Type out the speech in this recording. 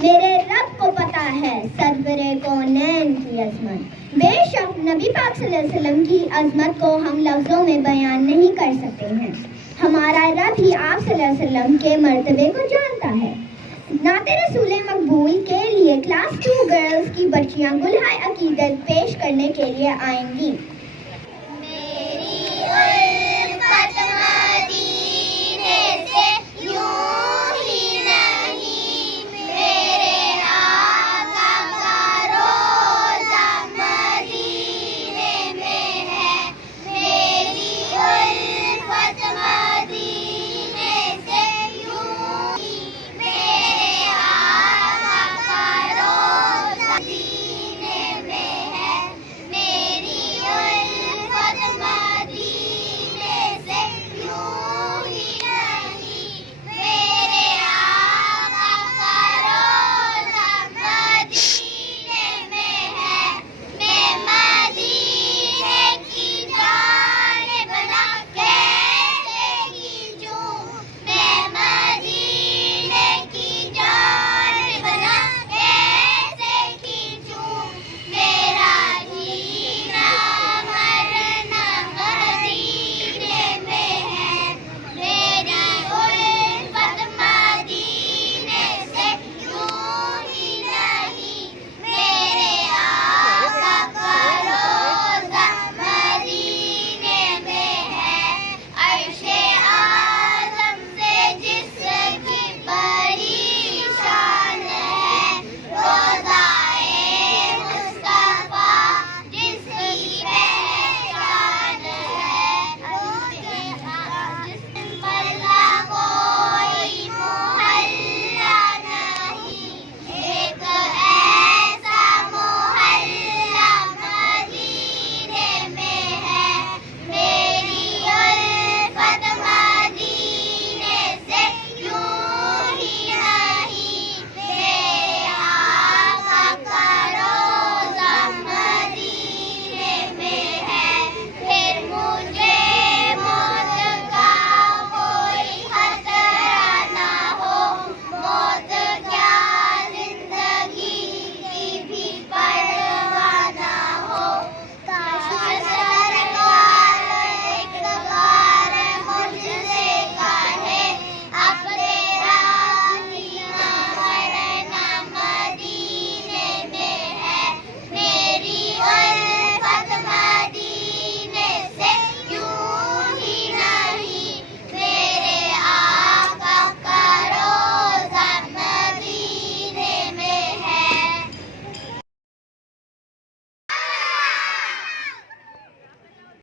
मेरे रब को पता है सरवरे कौनैन की अजमत। बेशक नबी पाक सल्लल्लाहु अलैहि वसल्लम की अजमत को हम लफ्ज़ों में बयान नहीं कर सकते हैं। हमारा रब ही आप सल्लल्लाहु अलैहि वसल्लम के मर्तबे को जानता है। नाते रसूल मकबूल के लिए क्लास 2 गर्ल्स की बच्चियां गुलहाय अकीदत पेश करने के लिए आएंगी।